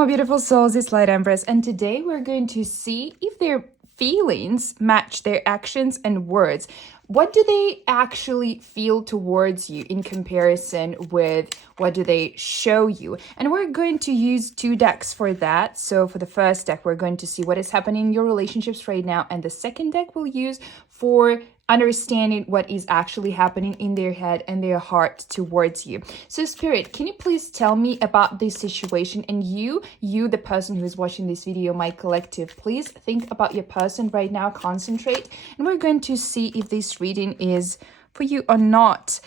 Hello, beautiful souls, it's Light Empress, and today we're going to see if their feelings match their actions and words. What do they actually feel towards you in comparison with what do they show you? And we're going to use two decks for that. So for the first deck, we're going to see what is happening in your relationships right now. And the second deck we'll use for understanding what is actually happening in their head and their heart towards you. So Spirit, can you please tell me about this situation? And you, the person who is watching this video, my collective, please think about your person right now, concentrate, and we're going to see if this reading is for you or not.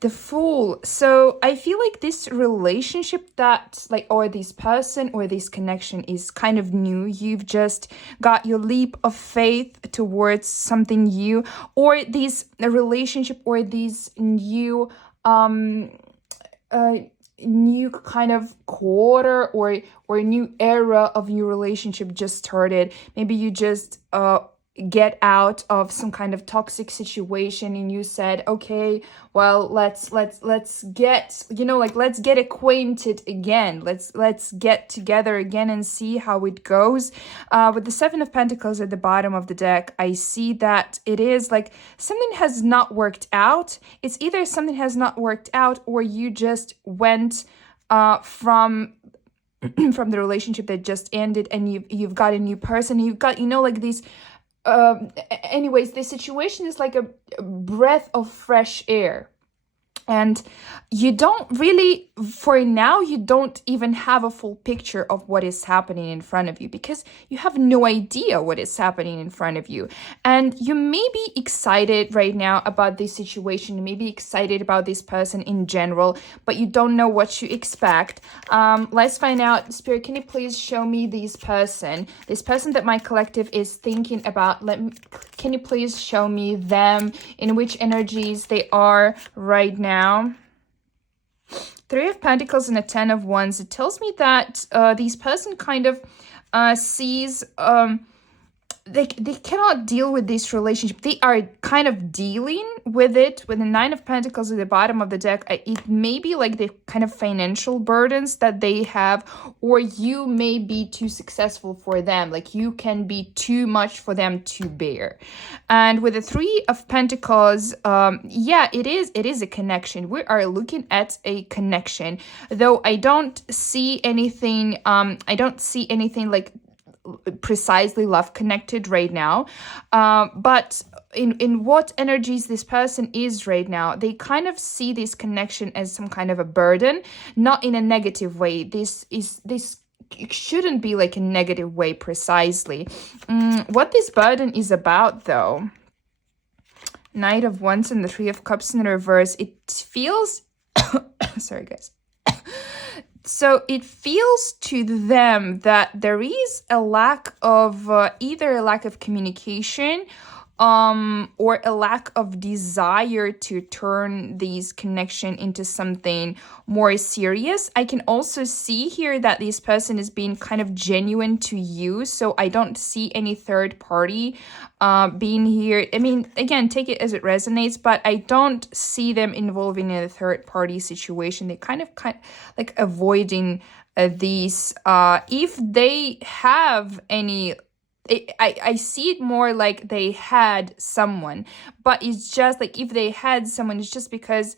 The Fool. So I feel like this relationship or this person or this connection is kind of new. You've just got your leap of faith towards something new, or this relationship or this new new kind of quarter or new era of your relationship just started. Maybe you just get out of some kind of toxic situation and you said, okay, well, let's get, let's get acquainted again. Let's get together again and see how it goes. With the Seven of Pentacles at the bottom of the deck, I see that it is like something has not worked out. It's either something has not worked out or you just went from the relationship that just ended and you've got a new person. You've got, these anyways, this situation is like a breath of fresh air. And you don't really, for now, you don't even have a full picture of what is happening in front of you because you have no idea what is happening in front of you. And you may be excited right now about this situation. You may be excited about this person in general, but you don't know what to expect. Let's find out. Spirit, can you please show me this person that my collective is thinking about? Can you please show me them, in which energies they are right now? Three of Pentacles and a Ten of Wands. It tells me that this person kind of sees they cannot deal with this relationship. They are kind of dealing with it with the Nine of Pentacles at the bottom of the deck. It may be like the kind of financial burdens that they have, or you may be too successful for them. Like you can be too much for them to bear. And with the Three of Pentacles, it is a connection. We are looking at a connection, though I don't see anything. I don't see anything like precisely love connected right now, but in what energies this person is right now, they kind of see this connection as some kind of a burden, not in a negative way. This it shouldn't be like a negative way precisely. What this burden is about, though, Knight of Wands and the Three of Cups in reverse, it feels sorry guys. So it feels to them that there is a lack of either a lack of communication or a lack of desire to turn this connection into something more serious. I can also see here that this person is being kind of genuine to you. So I don't see any third party being here. I mean, again, take it as it resonates, but I don't see them involving in a third party situation. They kind of like avoiding these. If they have any, I see it more like they had someone, but it's just like if they had someone, it's just because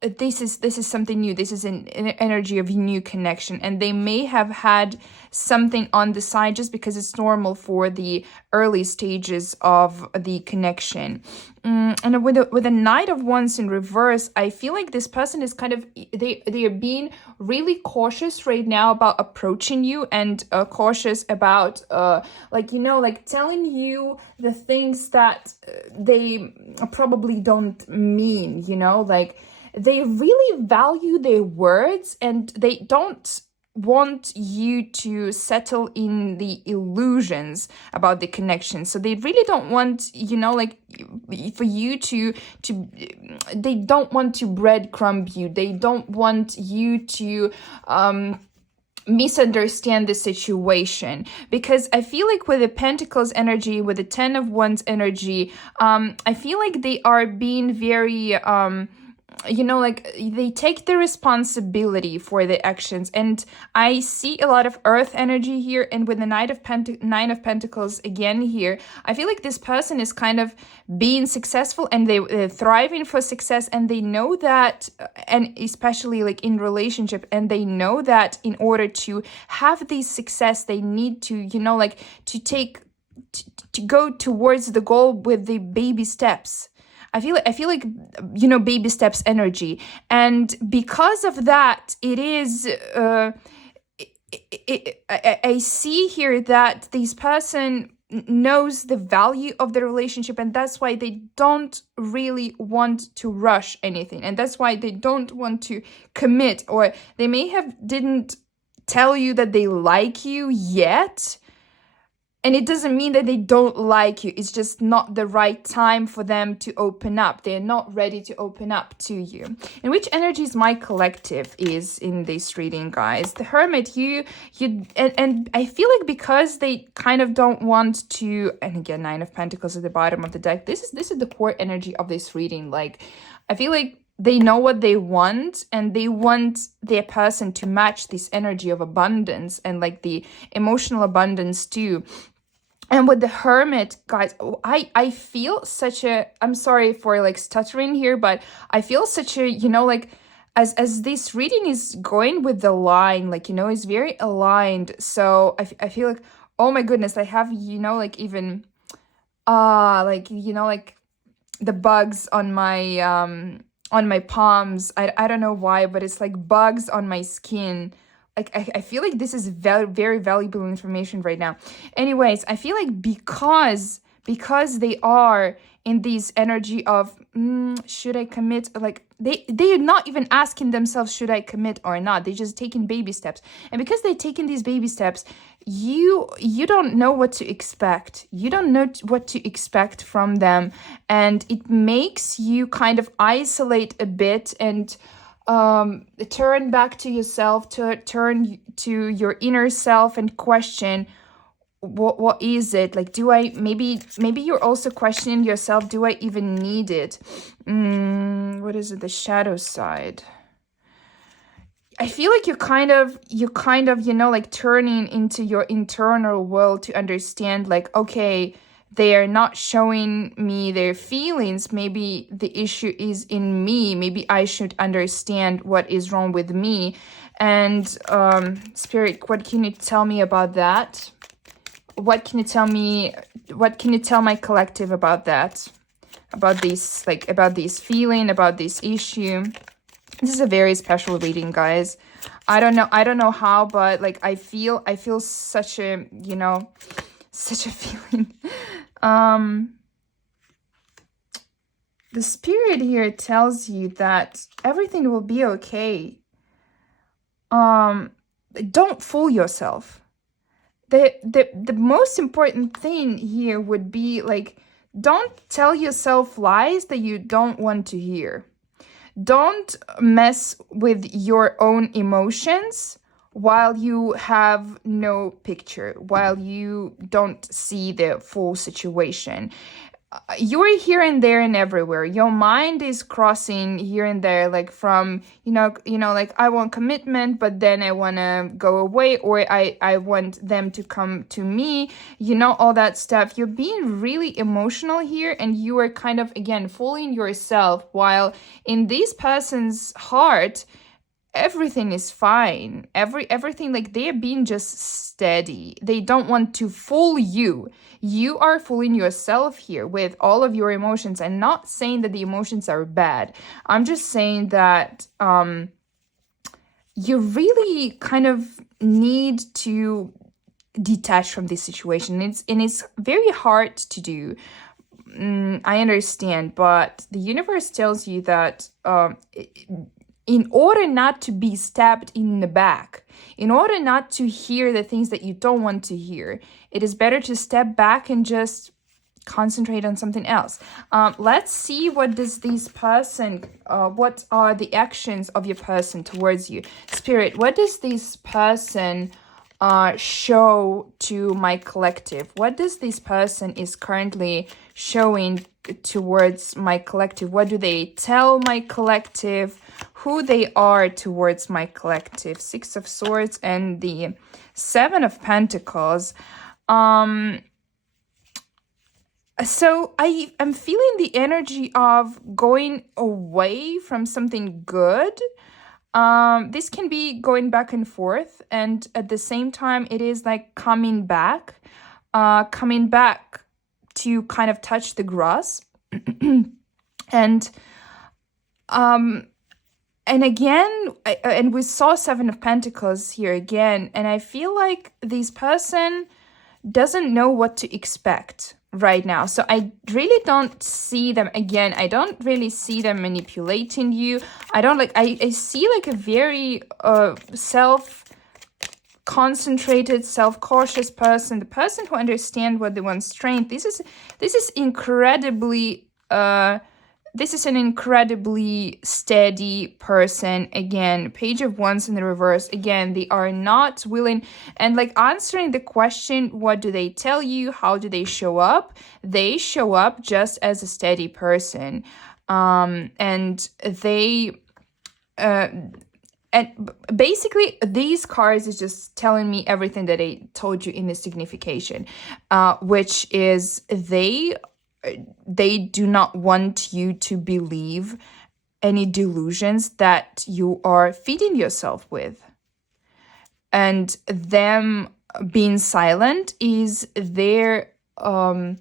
this is something new. This is an energy of new connection, and they may have had something on the side just because it's normal for the early stages of the connection. And with the Knight of Wands in reverse, I feel like this person is kind of they are being really cautious right now about approaching you, and cautious about telling you the things that they probably don't mean. They really value their words, and they don't want you to settle in the illusions about the connection. So they really don't want, for you to they don't want to breadcrumb you. They don't want you to misunderstand the situation, because I feel like with the Pentacles energy, with the Ten of Wands energy, I feel like they are being very like they take the responsibility for the actions. And I see a lot of earth energy here, and with the nine of pentacles again here, I feel like this person is kind of being successful, and they're thriving for success, and they know that, and especially like in relationship, and they know that in order to have this success, they need to, like to take to go towards the goal with the baby steps. I feel like baby steps energy, and because of that, it is. I see here that this person knows the value of the relationship, and that's why they don't really want to rush anything, and that's why they don't want to commit, or they may have didn't tell you that they like you yet. And it doesn't mean that they don't like you. It's just not the right time for them to open up. They're not ready to open up to you. And which energies my collective is in this reading, guys? The Hermit, and I feel like because they kind of don't want to, and again, Nine of Pentacles at the bottom of the deck. This is the core energy of this reading. Like, I feel like they know what they want, and they want their person to match this energy of abundance and like the emotional abundance too. And with the Hermit, guys, I feel such a, I'm sorry for like stuttering here, but I feel such a, like as this reading is going with the line, like, it's very aligned. So I feel like, oh my goodness, I have, like even, like, like the bugs on my palms. I don't know why, but it's like bugs on my skin. Like, I feel like this is very, very valuable information right now. Anyways, I feel like because they are in this energy of, should I commit? Like, they're not even asking themselves, should I commit or not? They're just taking baby steps. And because they're taking these baby steps, you don't know what to expect. You don't know what to expect from them. And it makes you kind of isolate a bit and turn back to yourself, to turn to your inner self and question, what is it? Like, do I, maybe you're also questioning yourself, do I even need it? What is it? The shadow side. I feel like you're kind of, like turning into your internal world to understand, like, okay, they are not showing me their feelings. Maybe the issue is in me. Maybe I should understand what is wrong with me. And Spirit, what can you tell me about that? What can you tell me? What can you tell my collective about that? About this, like, about this feeling, about this issue. This is a very special reading, guys. I don't know how, but like I feel such a, such a feeling. The Spirit here tells you that everything will be okay. Don't fool yourself. The most important thing here would be, like, don't tell yourself lies that you don't want to hear. Don't mess with your own emotions while you have no picture, while you don't see the full situation. You're here and there and everywhere. Your mind is crossing here and there, like from, like, I want commitment, but then I want to go away, or I want them to come to me, all that stuff. You're being really emotional here, and you are kind of, again, fooling yourself, while in this person's heart, everything is fine. Everything, like, they're being just steady. They don't want to fool you. You are fooling yourself here with all of your emotions. I'm not saying that the emotions are bad. I'm just saying that you really kind of need to detach from this situation. It's very hard to do. I understand, but the universe tells you that in order not to be stabbed in the back, in order not to hear the things that you don't want to hear, it is better to step back and just concentrate on something else. Let's see, what does this person, what are the actions of your person towards you? Spirit, what does this person show to my collective? What does this person is currently showing towards my collective? What do they tell my collective? Who they are towards my collective? Six of Swords and the Seven of Pentacles. So I'm feeling the energy of going away from something good. This can be going back and forth, and at the same time, it is like coming back to kind of touch the grass. And again, and we saw Seven of Pentacles here again, and I feel like this person doesn't know what to expect right now. So I really don't see them, again, I don't really see them manipulating you. I see like a very self-concentrated, self-cautious person, the person who understands what they want strength. This is incredibly this is an incredibly steady person. Again, Page of Wands in the reverse. Again, they are not willing, and like answering the question, what do they tell you? How do they show up? They show up just as a steady person. And they, and basically these cards is just telling me everything that I told you in the signification, which is they do not want you to believe any delusions that you are feeding yourself with. And them being silent is their kind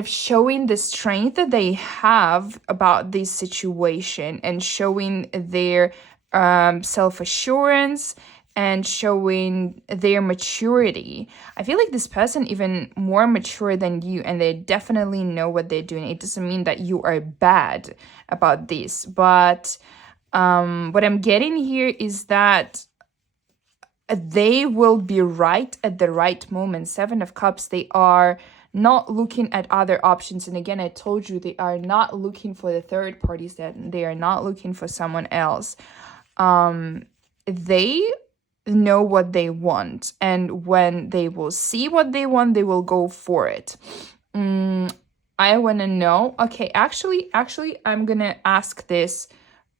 of showing the strength that they have about this situation, and showing their self-assurance, and showing their maturity. I feel like this person even more mature than you, and they definitely know what they're doing. It doesn't mean that you are bad about this, but what I'm getting here is that they will be right at the right moment. Seven of Cups, they are not looking at other options. And again, I told you, they are not looking for the third parties, that they are not looking for someone else. They know what they want, and when they will see what they want, they will go for it. I want to know. Okay, actually I'm gonna ask this.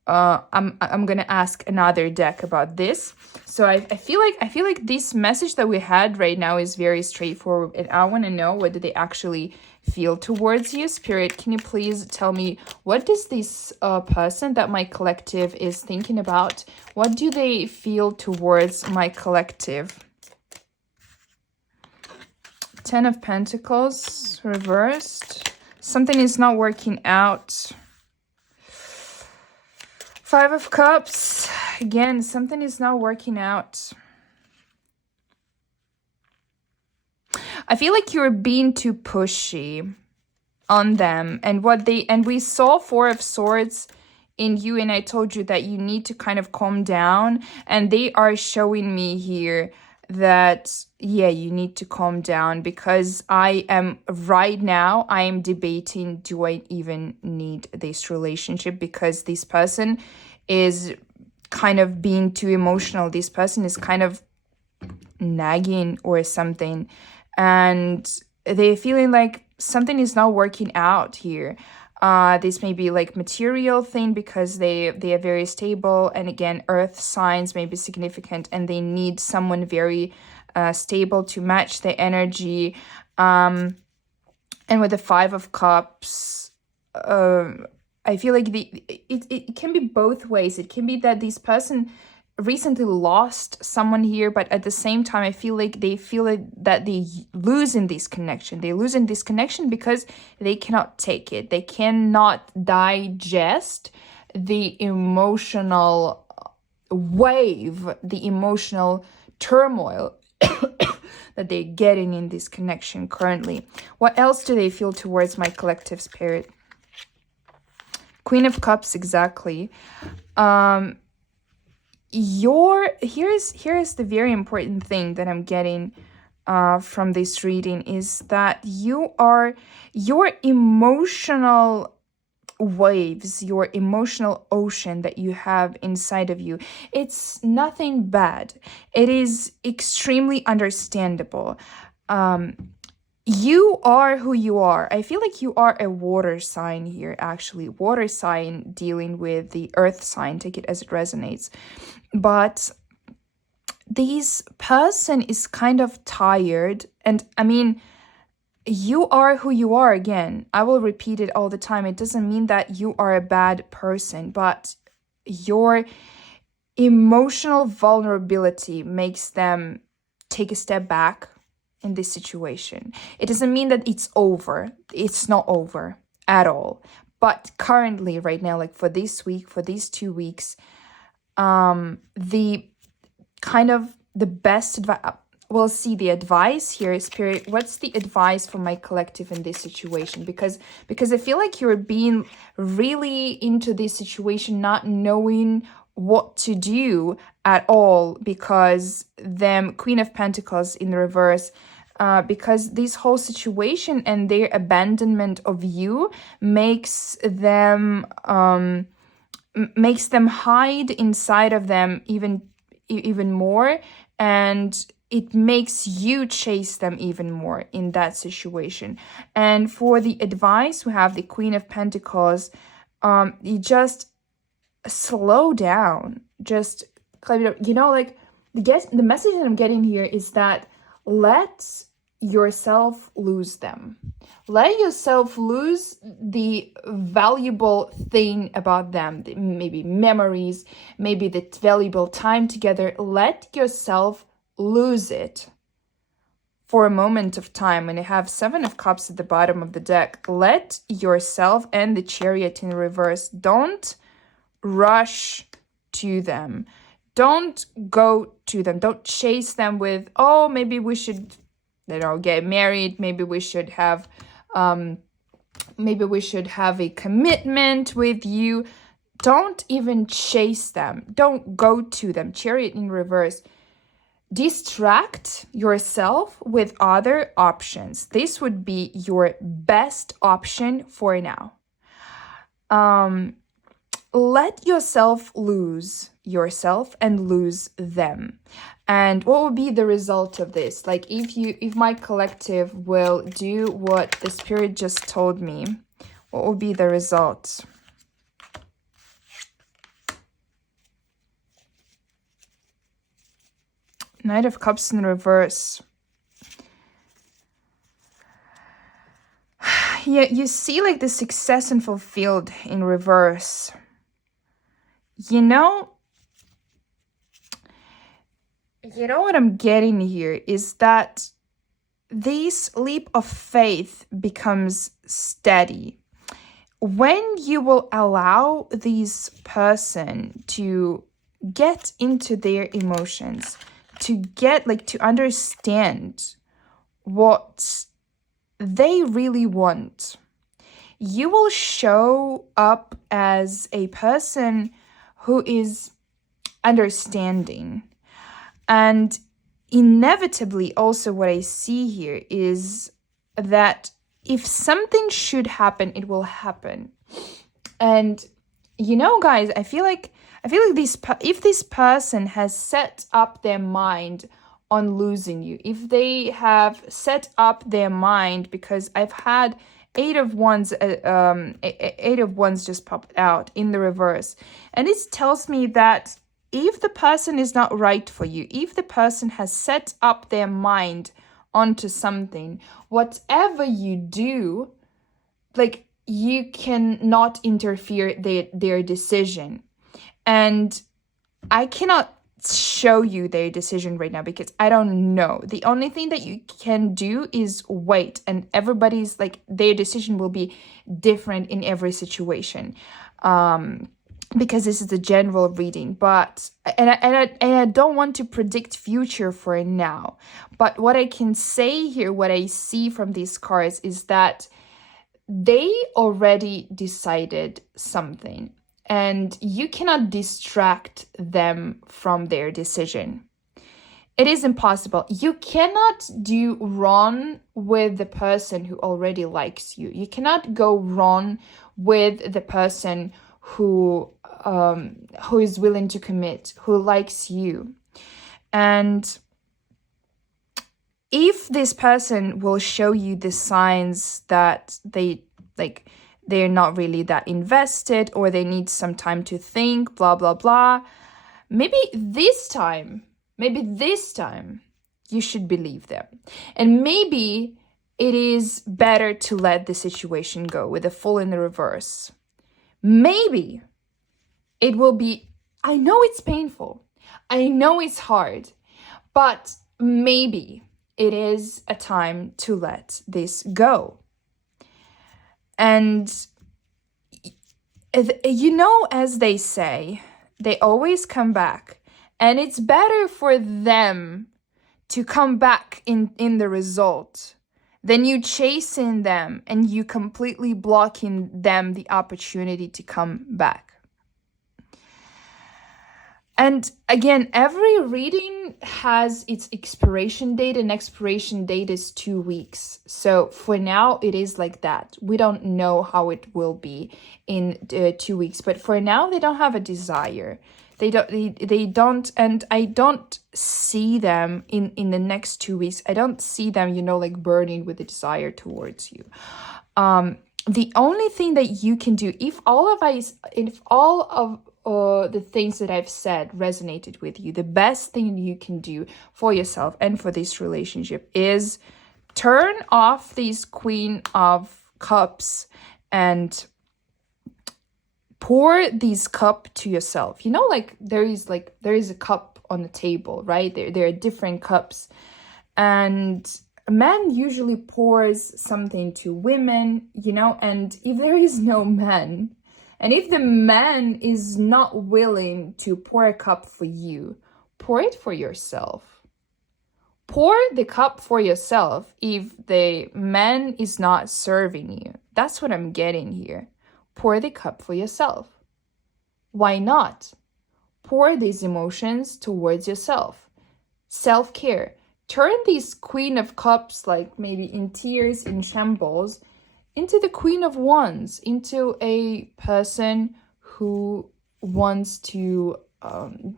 I'm gonna ask another deck about this. So I feel like this message that we had right now is very straightforward, and I want to know, what do they actually feel towards you? Spirit, can you please tell me, what does this person that my collective is thinking about, what do they feel towards my collective? Ten of Pentacles reversed. Something is not working out. Five of Cups. Again, something is not working out. I feel like you're being too pushy on them, and we saw Four of Swords in you, and I told you that you need to kind of calm down, and they are showing me here that, yeah, you need to calm down, because I am debating, do I even need this relationship? Because this person is kind of being too emotional. This person is kind of nagging or something, and they're feeling like something is not working out here. This may be like material thing, because they are very stable, and again, earth signs may be significant, and they need someone very stable to match their energy. And with the Five of Cups, I feel like it can be both ways. It can be that this person recently lost someone here, but at the same time, I feel like they feel that they lose in this connection. They lose in this connection because they cannot take it. They cannot digest the emotional wave, the emotional turmoil that they're getting in this connection currently. What else do they feel towards my collective, Spirit? Queen of Cups, exactly. Here's the very important thing that I'm getting from this reading, is that your emotional waves, your emotional ocean that you have inside of you, it's nothing bad. It is extremely understandable. you are who you are. I feel like you are a water sign here, actually. Water sign dealing with the earth sign, take it as it resonates. But this person is kind of tired. And I mean, you are who you are again. I will repeat it all the time. It doesn't mean that you are a bad person, but your emotional vulnerability makes them take a step back in this situation. It doesn't mean that it's over. It's not over at all. But currently, right now, like for this week, for these 2 weeks, the kind of the best advice, we'll see the advice here, Spirit. What's the advice for my collective in this situation? Because I feel like you're being really into this situation, not knowing what to do at all, because them Queen of Pentacles in the reverse, because this whole situation and their abandonment of you makes them hide inside of them even more, and it makes you chase them even more in that situation. And for the advice, we have the Queen of Pentacles. You just slow down. Just, like the message that I'm getting here is that let yourself lose them. Let yourself lose the valuable thing about them, maybe memories, maybe the valuable time together. Let yourself lose it for a moment of time. When you have Seven of Cups at the bottom of the deck, let yourself, and the Chariot in reverse, don't rush to them. Don't go to them. Don't chase them with, oh, maybe we should, get married. Maybe we should have a commitment with you. Don't even chase them. Don't go to them. Chariot in reverse. Distract yourself with other options. This would be your best option for now. Let yourself lose yourself and lose them. And what will be the result of this? Like if my collective will do what the Spirit just told me, what will be the result? Knight of Cups in reverse. Yeah, you see like the success and fulfilled in reverse. What I'm getting here is that this leap of faith becomes steady when you will allow this person to get into their emotions, to understand what they really want. You will show up as a person who is understanding. And inevitably, also what I see here is that if something should happen, it will happen. And guys, I feel like if this person has set up their mind on losing you, if they have set up their mind, because I've had Eight of Wands just popped out in the reverse, and it tells me that if the person is not right for you, if the person has set up their mind onto something, whatever you do, you cannot interfere their decision. And I cannot show you their decision right now because I don't know. The only thing that you can do is wait, and everybody's their decision will be different in every situation. Because this is a general reading, but I don't want to predict future for now. But what I can say here, what I see from these cards, is that they already decided something, and you cannot distract them from their decision. It is impossible. You cannot do wrong with the person who already likes you. You cannot go wrong with the person who is willing to commit, who likes you. And if this person will show you the signs that they're not really that invested, or they need some time to think, blah, blah, blah, maybe this time you should believe them. And maybe it is better to let the situation go with a Fool in the reverse. Maybe it will be, I know it's painful, I know it's hard, but maybe it is a time to let this go. And, as they say, they always come back. And it's better for them to come back in the result than you chasing them and you completely blocking them the opportunity to come back. And again, every reading has its expiration date, and expiration date is 2 weeks. So for now, it is like that. We don't know how it will be in 2 weeks, but for now, they don't have a desire. They don't, and I don't see them in the next 2 weeks. I don't see them, like burning with a desire towards you. The only thing that you can do, if all of the things that I've said resonated with you, the best thing you can do for yourself and for this relationship is turn off this Queen of Cups and pour this cup to yourself. There is a cup on the table, right? There are different cups, and a man usually pours something to women, and if there is no man, and if the man is not willing to pour a cup for you, pour it for yourself. Pour the cup for yourself if the man is not serving you. That's what I'm getting here. Pour the cup for yourself. Why not? Pour these emotions towards yourself. Self-care. Turn this Queen of Cups, like maybe in tears, in shambles, into the Queen of Wands, into a person who wants to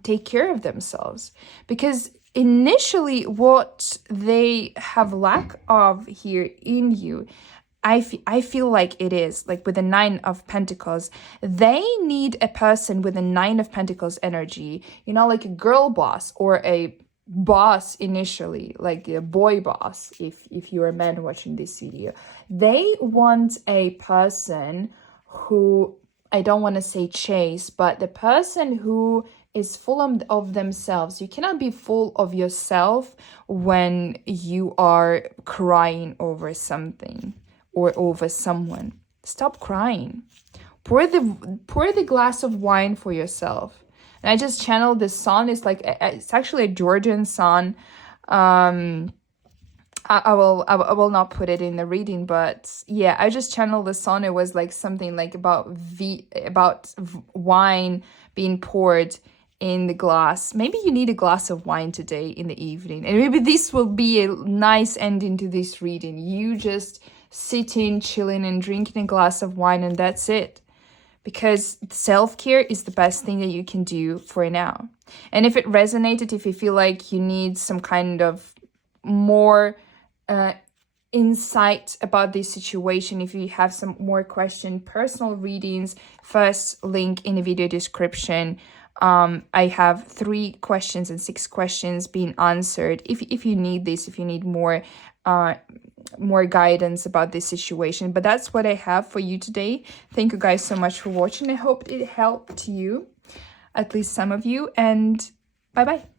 take care of themselves. Because initially what they have lack of here in you, I feel like it is, like with the 9 of Pentacles, they need a person with a 9 of Pentacles energy, like a girl boss or a boss initially, like a boy boss, if you're a man watching this video. They want a person who, I don't want to say chase, but the person who is full of themselves. You cannot be full of yourself when you are crying over something or over someone. Stop crying. Pour the glass of wine for yourself. And I just channeled the sun. It's actually a Georgian sun. I will not put it in the reading, but yeah, I just channeled the sun. It was like something like about wine being poured in the glass. Maybe you need a glass of wine today in the evening, and maybe this will be a nice ending to this reading. You just sitting, chilling, and drinking a glass of wine, and that's it. Because self-care is the best thing that you can do for now. And if it resonated, if you feel like you need some kind of more insight about this situation, if you have some more questions, personal readings, first link in the video description. I have 3 questions and 6 questions being answered. If you need this, if you need more guidance about this situation. But that's what I have for you today. Thank you guys so much for watching. I hope it helped you, at least some of you, and bye bye.